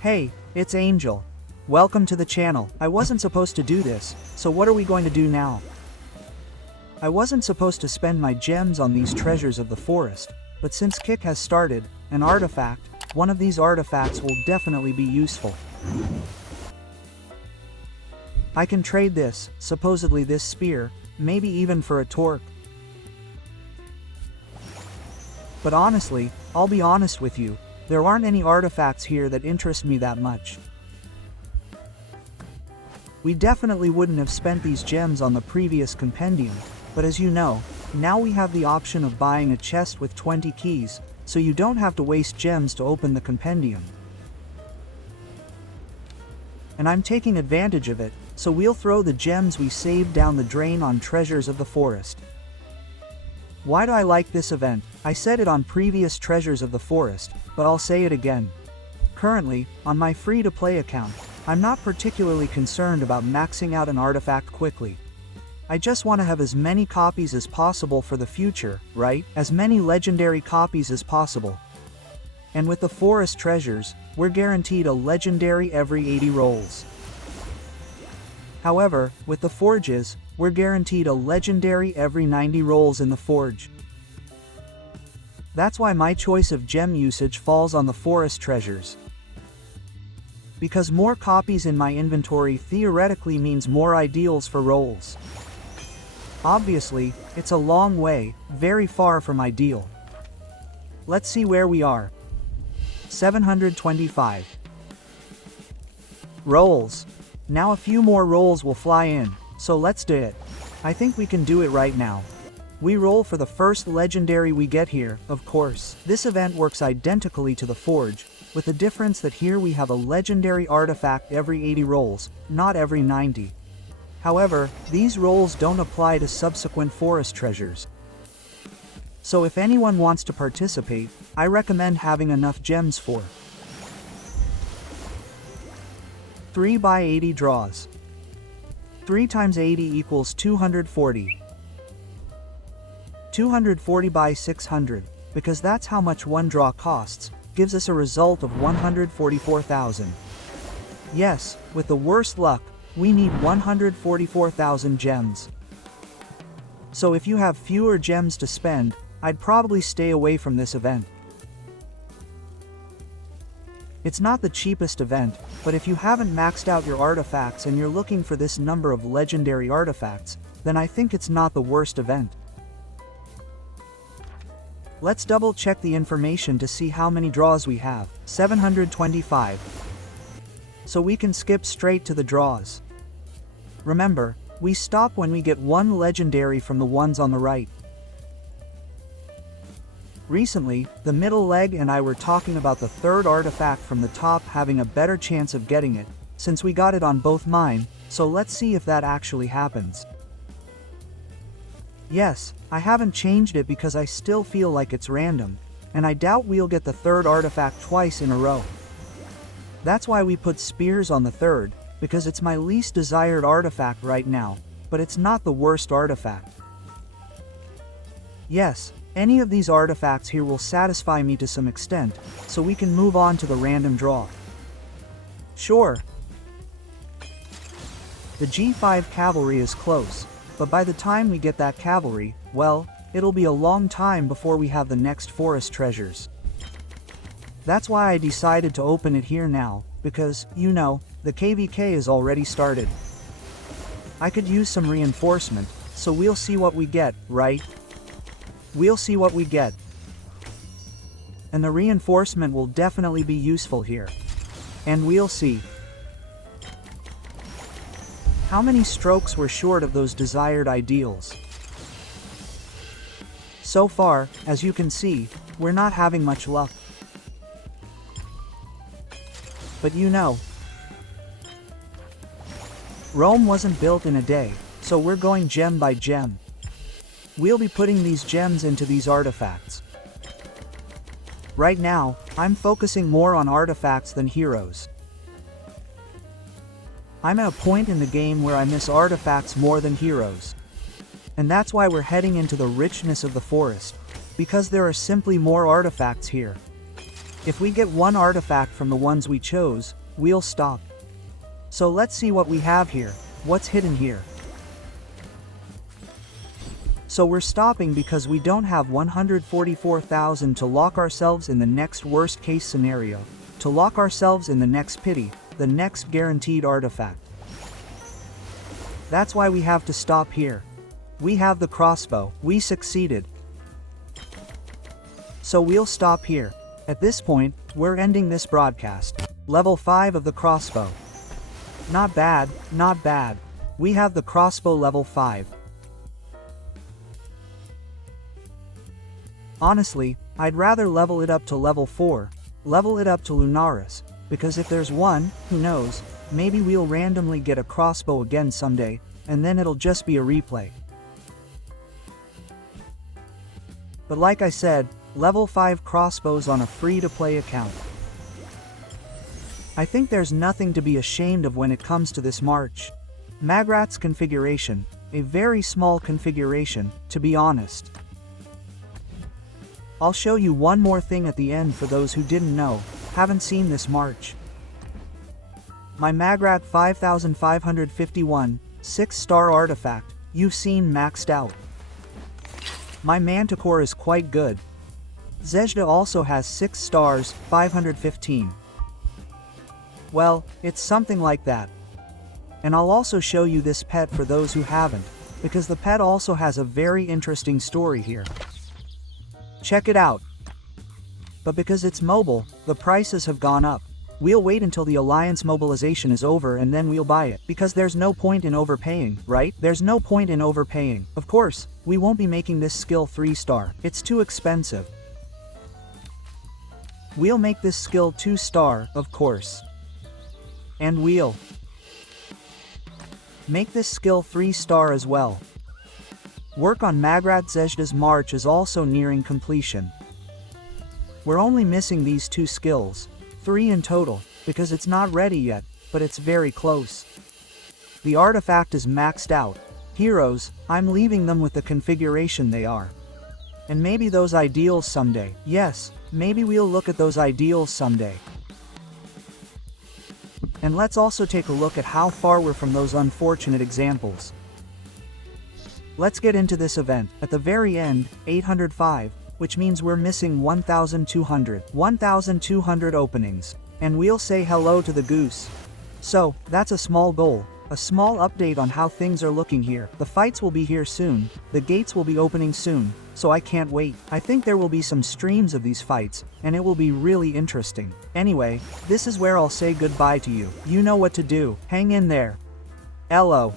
Hey, it's Angel. Welcome to the channel. I wasn't supposed to do this, so what are we going to do now? I wasn't supposed to spend my gems on these treasures of the forest, but since Kick has started an artifact, one of these artifacts will definitely be useful. I can trade this, supposedly this spear, maybe even for a torque. But honestly, I'll be honest with you, there aren't any artifacts here that interest me that much. We definitely wouldn't have spent these gems on the previous compendium, but as you know, now we have the option of buying a chest with 20 keys, so you don't have to waste gems to open the compendium. And I'm taking advantage of it, so we'll throw the gems we saved down the drain on Treasures of the Forest. Why do I like this event? I said it on previous Treasures of the Forest, but I'll say it again. Currently, on my free-to-play account, I'm not particularly concerned about maxing out an artifact quickly. I just want to have as many copies as possible for the future, right? As many legendary copies as possible. And with the forest treasures, we're guaranteed a legendary every 80 rolls. However, with the forges, we're guaranteed a legendary every 90 rolls in the forge. That's why my choice of gem usage falls on the forest treasures. Because more copies in my inventory theoretically means more ideals for rolls. Obviously, it's a long way, very far from ideal. Let's see where we are. 725. Rolls. Now a few more rolls will fly in, so let's do it. I think we can do it right now. We roll for the first legendary we get here, of course. This event works identically to the forge, with the difference that here we have a legendary artifact every 80 rolls, not every 90. However, these rolls don't apply to subsequent forest treasures. So if anyone wants to participate, I recommend having enough gems for 3 by 80 draws. 3 times 80 equals 240. 240 by 600, because that's how much one draw costs, gives us a result of 144,000. Yes, with the worst luck, we need 144,000 gems. So if you have fewer gems to spend, I'd probably stay away from this event. It's not the cheapest event, but if you haven't maxed out your artifacts and you're looking for this number of legendary artifacts, then I think it's not the worst event. Let's double check the information to see how many draws we have. 725. So we can skip straight to the draws. Remember, we stop when we get one legendary from the ones on the right. Recently, the middle leg and I were talking about the third artifact from the top having a better chance of getting it, since we got it on both mine, so let's see if that actually happens. Yes, I haven't changed it because I still feel like it's random, and I doubt we'll get the third artifact twice in a row. That's why we put spears on the third, because it's my least desired artifact right now, but it's not the worst artifact. Yes, any of these artifacts here will satisfy me to some extent, so we can move on to the random draw. Sure. The G5 cavalry is close, but by the time we get that cavalry, well, it'll be a long time before we have the next forest treasures. That's why I decided to open it here now, because, you know, the KVK is already started. I could use some reinforcement, so we'll see what we get, right? We'll see what we get. And the reinforcement will definitely be useful here. And we'll see. How many strokes were short of those desired ideals? So far, as you can see, we're not having much luck. But you know, Rome wasn't built in a day, so we're going gem by gem. We'll be putting these gems into these artifacts. Right now, I'm focusing more on artifacts than heroes. I'm at a point in the game where I miss artifacts more than heroes. And that's why we're heading into the richness of the forest, Because there are simply more artifacts here. If we get one artifact from the ones we chose, we'll stop. So let's see what we have here. What's hidden here? So we're stopping because we don't have 144,000 to lock ourselves in the next worst case scenario. To lock ourselves in the next pity, the next guaranteed artifact. That's why we have to stop here. We have the crossbow. We succeeded. So we'll stop here. At this point, we're ending this broadcast. Level 5 of the crossbow. Not bad, not bad. We have the crossbow level 5. Honestly, I'd rather level it up to level 4. Level it up to Lunaris. Because if there's one, who knows, maybe we'll randomly get a crossbow again someday, and then it'll just be a replay. But like I said, level 5 crossbows on a free-to-play account. I think there's nothing to be ashamed of when it comes to this march. Maggrat's configuration, a very small configuration, to be honest. I'll show you one more thing at the end for those who didn't know, haven't seen this march. My Maggrat 5551, 6-star artifact, you've seen maxed out. My Manticore is quite good. Zayda also has 6 stars, 515. Well, it's something like that. And I'll also show you this pet for those who haven't, because the pet also has a very interesting story here. Check it out. But because it's mobile, the prices have gone up. We'll wait until the Alliance mobilization is over and then we'll buy it, because there's no point in overpaying, right? There's no point in overpaying. Of course, we won't be making this skill 3-star. It's too expensive. We'll make this skill 2-star, of course. And we'll make this skill 3-star as well. Work on Maggrat Zayda's march is also nearing completion. We're only missing these 2 skills, 3 in total, because it's not ready yet, but it's very close. The artifact is maxed out. Heroes, I'm leaving them with the configuration they are. And maybe those ideals someday. Yes, maybe we'll look at those ideals someday. And let's also take a look at how far we're from those unfortunate examples. Let's get into this event. At the very end, 805, which means we're missing 1,200 openings. And we'll say hello to the goose. So, that's a small goal. A small update on how things are looking here. The fights will be here soon. The gates will be opening soon. So I can't wait. I think there will be some streams of these fights, and it will be really interesting. Anyway, this is where I'll say goodbye to you. You know what to do. Hang in there. Hello.